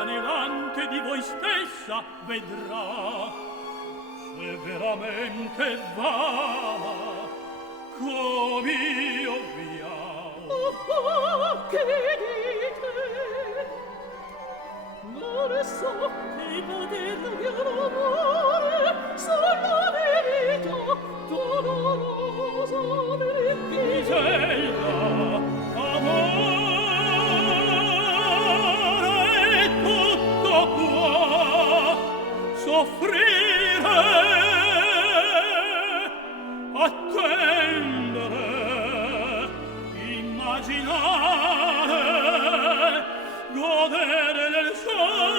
anelante di voi stessa vedrà se veramente va come io vi amo. Che dite? Non so che poter mio amore sono verità dolorosa Isella, amore tutto qua, soffrire, attendere, immaginare, godere nel sole